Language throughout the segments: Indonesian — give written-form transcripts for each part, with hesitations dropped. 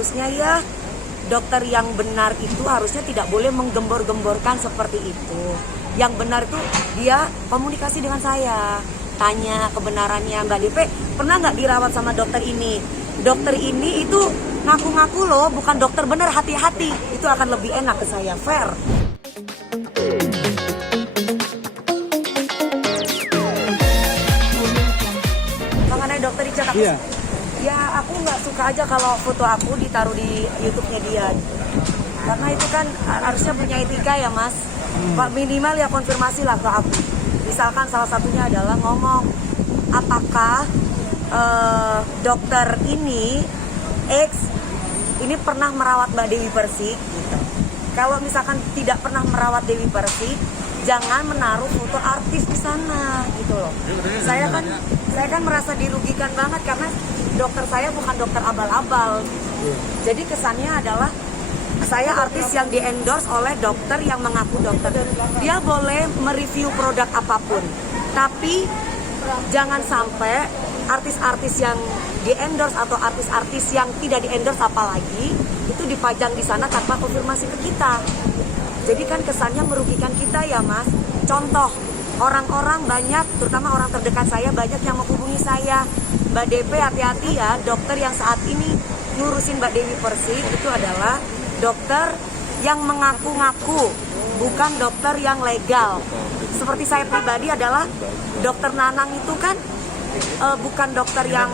harusnya ya dokter yang benar itu harusnya tidak boleh menggembor-gemborkan seperti itu. Yang benar itu dia komunikasi dengan saya, tanya kebenarannya. Mbak DP pernah nggak dirawat sama dokter ini? Dokter ini itu ngaku-ngaku loh, bukan dokter benar, hati-hati. Itu akan lebih enak ke saya, fair. Mengenai dokter Richard, aku, ya aku nggak suka aja kalau foto aku ditaruh di YouTube-nya dia. Karena itu kan harusnya punya etika ya mas. Pak minimal ya konfirmasi lah ke aku. Misalkan salah satunya adalah ngomong apakah dokter ini X ini pernah merawat Mbak Dewi Persik gitu. Kalau misalkan tidak pernah merawat Dewi Persik, jangan menaruh foto artis di sana gitu loh. Saya kan merasa dirugikan banget karena dokter saya bukan dokter abal-abal. Jadi kesannya adalah saya artis yang di-endorse oleh dokter yang mengaku dokter. Dia boleh mereview produk apapun, tapi jangan sampai artis-artis yang di-endorse atau artis-artis yang tidak di-endorse apalagi itu dipajang di sana tanpa konfirmasi ke kita. Jadi kan kesannya merugikan kita ya mas. Contoh, orang-orang banyak, terutama orang terdekat saya banyak yang menghubungi saya. Mbak DP hati-hati ya, dokter yang saat ini ngurusin Mbak Dewi Persik itu adalah dokter yang mengaku-ngaku, bukan dokter yang legal. Seperti saya pribadi adalah dokter Nanang itu kan bukan dokter yang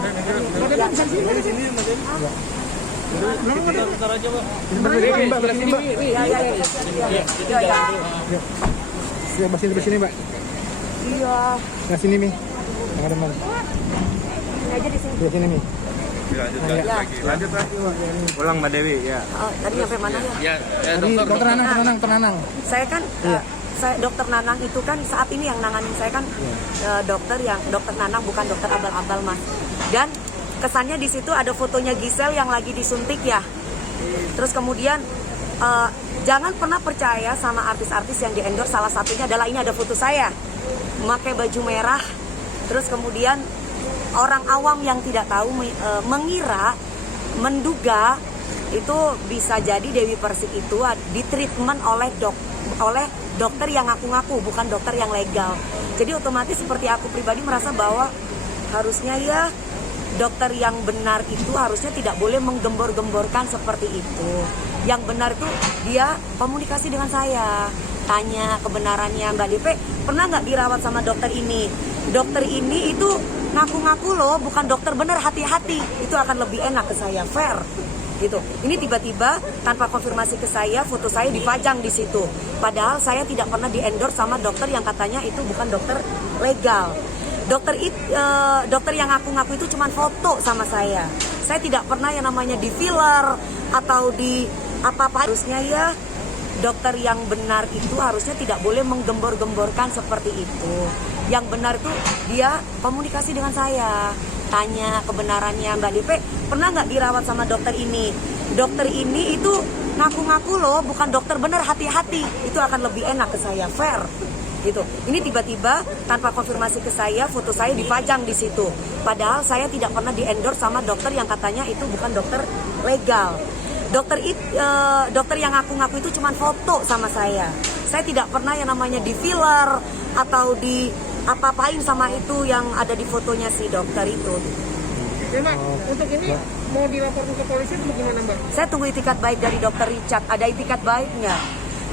sini mbak. Iya. Nah sini nih. Yang ada mana? Ini aja di sini. Di sini nih. Lanjut lagi. Ulang Mbak Dewi ya. Tadi sampai mana ya? Tadi dokter Nanang. Saya kan saya dokter Nanang itu kan saat ini yang nanganin saya kan dokter Nanang bukan dokter abal-abal mas. Dan kesannya di situ ada fotonya Gisel yang lagi disuntik ya. Terus kemudian jangan pernah percaya sama artis-artis yang di-endorse. Salah satunya adalah ini ada foto saya memakai baju merah. Terus kemudian orang awam yang tidak tahu menduga itu bisa jadi Dewi Persik itu di treatment oleh dokter yang ngaku-ngaku, bukan dokter yang legal. Jadi otomatis seperti aku pribadi merasa bahwa harusnya ya dokter yang benar itu harusnya tidak boleh menggembor-gemborkan seperti itu. Yang benar itu dia komunikasi dengan saya, tanya kebenarannya. Mbak DP pernah nggak dirawat sama dokter ini? Dokter ini itu ngaku-ngaku loh, bukan dokter benar, hati-hati. Itu akan lebih enak ke saya, fair gitu. Ini tiba-tiba tanpa konfirmasi ke saya, foto saya dipajang di situ. Padahal saya tidak pernah di-endorse sama dokter yang katanya itu bukan dokter legal. Dokter yang ngaku-ngaku itu cuma foto sama saya. Saya tidak pernah yang namanya di filler atau di apa-apa. Harusnya ya dokter yang benar itu harusnya tidak boleh menggembor-gemborkan seperti itu. Yang benar itu dia komunikasi dengan saya, tanya kebenarannya. Mbak DP pernah nggak dirawat sama dokter ini? Dokter ini itu ngaku-ngaku loh, bukan dokter benar, hati-hati. Itu akan lebih enak ke saya, fair gitu. Ini tiba-tiba tanpa konfirmasi ke saya, foto saya dipajang di situ. Padahal saya tidak pernah di-endorse sama dokter yang katanya itu bukan dokter legal. Dokter yang ngaku-ngaku itu cuma foto sama saya. Saya tidak pernah yang namanya di filler atau di apa-apain sama itu yang ada di fotonya si dokter itu. Ya mbak, untuk ini mau dilaporkan ke polisi atau gimana mbak? Saya tunggu itikat baik dari dokter Richard. Ada itikat baik nggak?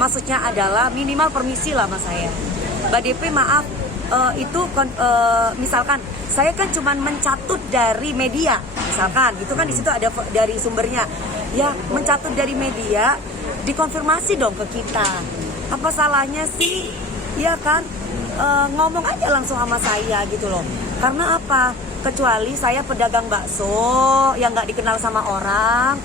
Maksudnya adalah minimal permisi lah mas saya. Mbak DP maaf, misalkan saya kan cuma mencatut dari media, misalkan itu kan di situ ada dari sumbernya. Ya mencatut dari media, dikonfirmasi dong ke kita. Apa salahnya sih? Ya kan, ngomong aja langsung sama saya gitu loh. Karena apa? Kecuali saya pedagang bakso yang nggak dikenal sama orang,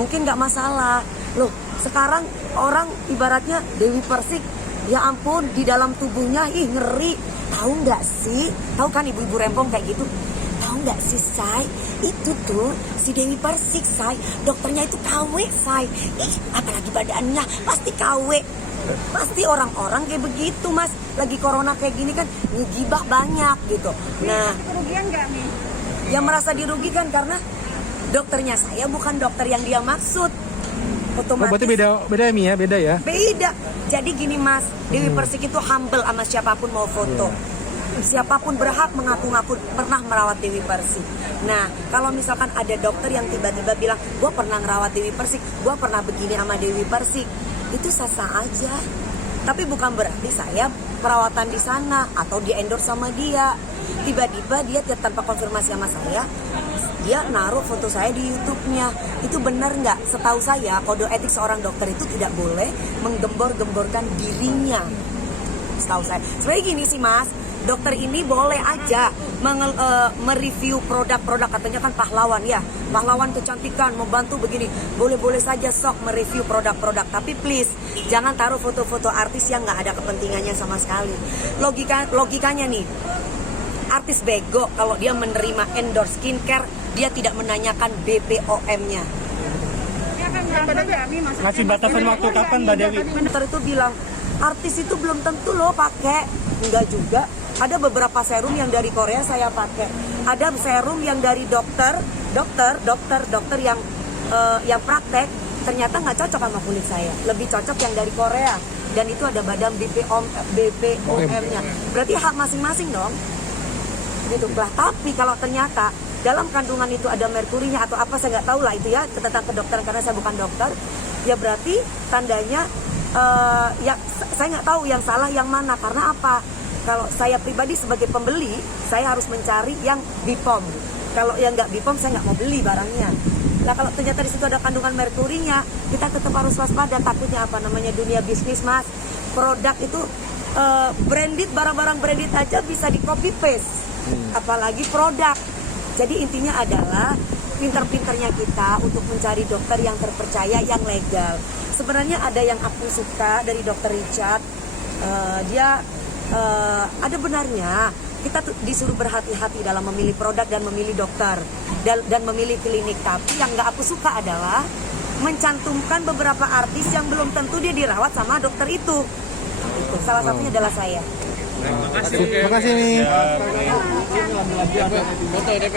mungkin nggak masalah. Loh, sekarang orang ibaratnya Dewi Persik, ya ampun di dalam tubuhnya ngeri. Tahu nggak sih? Tahu kan ibu-ibu rempong kayak gitu? Tahu nggak sih say? Itu tuh si Dewi Persik say, dokternya itu KW say. Apalagi badannya pasti KW. Pasti orang-orang kayak begitu mas. Lagi corona kayak gini kan ngegibah banyak gitu. Nah, kerugian nggak nih? yang merasa dirugikan karena dokternya saya bukan dokter yang dia maksud. Oh, Otomatis berarti beda Mi ya, beda ya. beda. Jadi gini Mas, Dewi Persik itu humble sama siapapun mau foto. Siapapun berhak mengaku-ngaku pernah merawat Dewi Persik. Nah, kalau misalkan ada dokter yang tiba-tiba bilang, gue pernah ngerawat Dewi Persik, gue pernah begini sama Dewi Persik, itu sah-sah aja. Tapi bukan berarti saya perawatan di sana atau di endorse sama dia. Tiba-tiba dia tanpa konfirmasi sama saya, dia naruh foto saya di YouTube-nya. Itu benar nggak? Setahu saya, kode etik seorang dokter itu tidak boleh menggembor-gemborkan dirinya. Setahu saya. Sebenarnya gini sih Mas, dokter ini boleh aja mereview produk-produk, katanya kan pahlawan ya, pahlawan kecantikan, membantu begini, boleh-boleh saja sok mereview produk-produk, tapi please jangan taruh foto-foto artis yang nggak ada kepentingannya sama sekali. Logikanya nih, artis bego kalau dia menerima endorse skincare, dia tidak menanyakan BPOM-nya. Masih batasan waktu kapan Mbak Dewi? Dokter itu bilang, artis itu belum tentu loh pakai. Enggak juga. Ada beberapa serum yang dari Korea saya pakai. Ada serum yang dari dokter yang praktek ternyata nggak cocok sama kulit saya. Lebih cocok yang dari Korea. Dan itu ada badan BPOM-nya. Berarti hak masing-masing dong. Gitu lah. Tapi kalau ternyata dalam kandungan itu ada merkurinya atau apa, saya nggak tahu lah itu ya tentang kedokteran karena saya bukan dokter. Ya berarti tandanya ya saya nggak tahu yang salah yang mana. Karena apa? Kalau saya pribadi sebagai pembeli, saya harus mencari yang BPOM. Kalau yang nggak BPOM, saya nggak mau beli barangnya. Nah kalau ternyata di situ ada kandungan merkurinya, kita tetap harus waspada. Takutnya apa? Namanya dunia bisnis Mas. Produk itu branded, barang-barang branded aja bisa di copy paste. Apalagi produk. Jadi intinya adalah pinter-pinternya kita untuk mencari dokter yang terpercaya, yang legal. Sebenarnya ada yang aku suka dari Dokter Richard. Dia ada benarnya kita disuruh berhati-hati dalam memilih produk dan memilih dokter dan memilih klinik. Tapi yang nggak aku suka adalah mencantumkan beberapa artis yang belum tentu dia dirawat sama dokter itu. Itu salah satunya adalah saya. Terima kasih Mi. Foto DP.